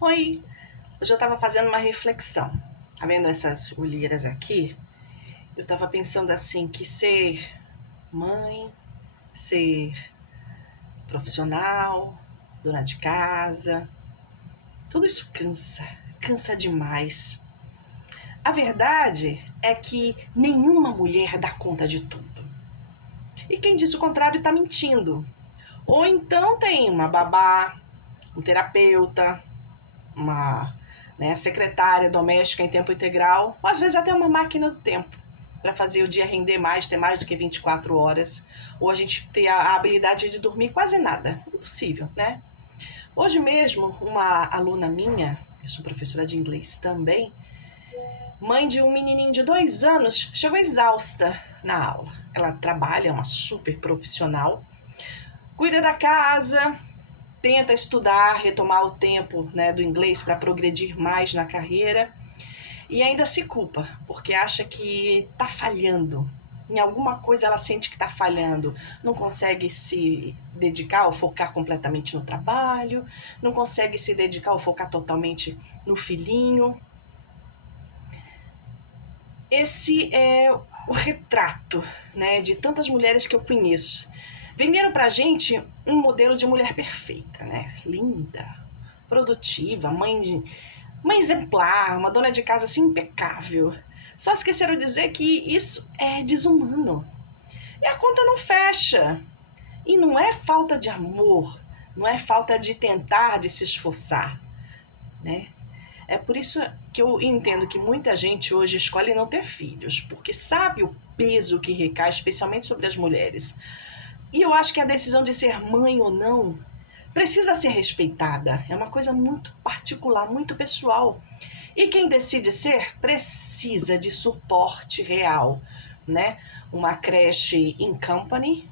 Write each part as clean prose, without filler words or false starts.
Oi, hoje eu estava fazendo uma reflexão. Tá vendo essas olheiras aqui? Eu estava pensando assim que ser mãe, ser profissional, dona de casa, tudo isso cansa demais. A verdade é que nenhuma mulher dá conta de tudo. E quem diz o contrário está mentindo. Ou então tem uma babá, um terapeuta, uma secretária doméstica em tempo integral, ou às vezes até uma máquina do tempo, para fazer o dia render mais, ter mais do que 24 horas, ou a gente ter a habilidade de dormir quase nada. Impossível, né? Hoje mesmo, uma aluna minha, eu sou professora de inglês também, mãe de um menininho de 2 anos, chegou exausta na aula. Ela trabalha, é uma super profissional, cuida da casa, tenta estudar, retomar o tempo, né, do inglês para progredir mais na carreira e ainda se culpa, porque acha que está falhando. Em alguma coisa ela sente que está falhando, não consegue se dedicar ou focar completamente no trabalho, não consegue se dedicar ou focar totalmente no filhinho. Esse é o retrato, né, de tantas mulheres que eu conheço. Venderam pra gente um modelo de mulher perfeita, né? Linda, produtiva, mãe exemplar, uma dona de casa assim impecável. Só esqueceram de dizer que isso é desumano. E a conta não fecha. E não é falta de amor, não é falta de tentar, de se esforçar, né? É por isso que eu entendo que muita gente hoje escolhe não ter filhos, porque sabe o peso que recai, especialmente sobre as mulheres. E eu acho que a decisão de ser mãe ou não precisa ser respeitada. É uma coisa muito particular, muito pessoal. E quem decide ser precisa de suporte real, né? Uma creche in company,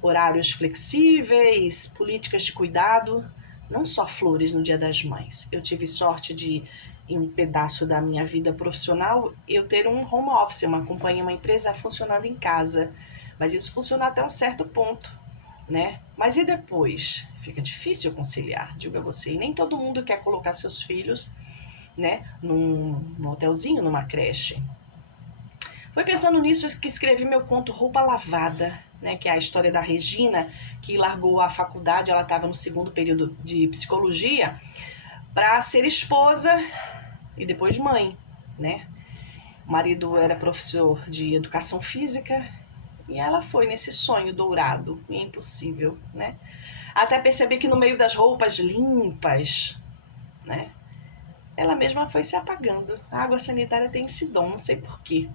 horários flexíveis, políticas de cuidado, não só flores no Dia das Mães. Eu tive sorte de, em um pedaço da minha vida profissional, eu ter um home office, uma companhia, uma empresa funcionando em casa. Mas isso funciona até um certo ponto, né? Mas e depois? Fica difícil conciliar, digo a você. E nem todo mundo quer colocar seus filhos, né, num hotelzinho, numa creche. Foi pensando nisso que escrevi meu conto Roupa Lavada, né, que é a história da Regina, que largou a faculdade, ela estava no segundo período de psicologia, para ser esposa e depois mãe, né? O marido era professor de educação física e ela foi nesse sonho dourado, e é impossível, né? Até perceber que no meio das roupas limpas, né, ela mesma foi se apagando. A água sanitária tem esse dom, não sei porquê.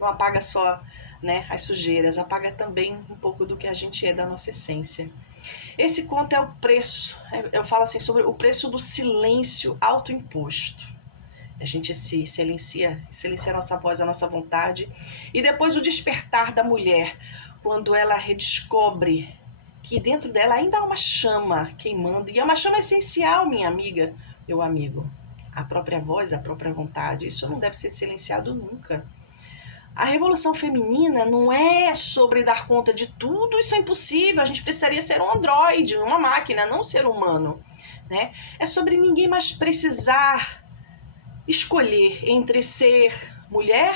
Não apaga só, né, as sujeiras, apaga também um pouco do que a gente é, da nossa essência. Esse conto é o preço, eu falo assim, sobre o preço do silêncio autoimposto. A gente silencia a nossa voz, a nossa vontade. E depois o despertar da mulher, quando ela redescobre que dentro dela ainda há uma chama queimando. E é uma chama essencial, minha amiga, meu amigo. A própria voz, a própria vontade. Isso não deve ser silenciado nunca. A revolução feminina não é sobre dar conta de tudo, isso é impossível. A gente precisaria ser um androide, uma máquina, não um ser humano, né? É sobre ninguém mais precisar escolher entre ser mulher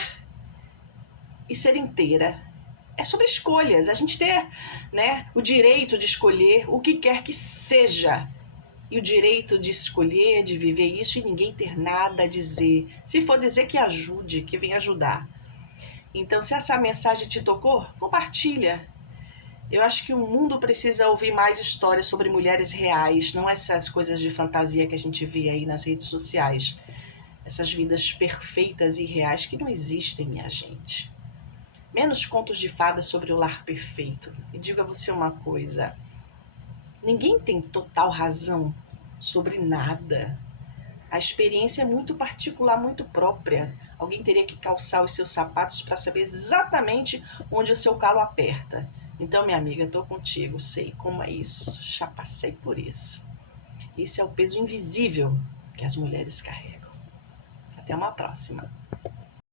e ser inteira. É sobre escolhas, a gente ter, né, o direito de escolher o que quer que seja. E o direito de escolher, de viver isso e ninguém ter nada a dizer. Se for dizer, que ajude, que venha ajudar. Então, se essa mensagem te tocou, compartilha. Eu acho que o mundo precisa ouvir mais histórias sobre mulheres reais, não essas coisas de fantasia que a gente vê aí nas redes sociais. Essas vidas perfeitas e reais que não existem, minha gente. Menos contos de fadas sobre o lar perfeito. E digo a você uma coisa: ninguém tem total razão sobre nada. A experiência é muito particular, muito própria. Alguém teria que calçar os seus sapatos para saber exatamente onde o seu calo aperta. Então, minha amiga, estou contigo, sei como é isso, já passei por isso. Esse é o peso invisível que as mulheres carregam. Até uma próxima.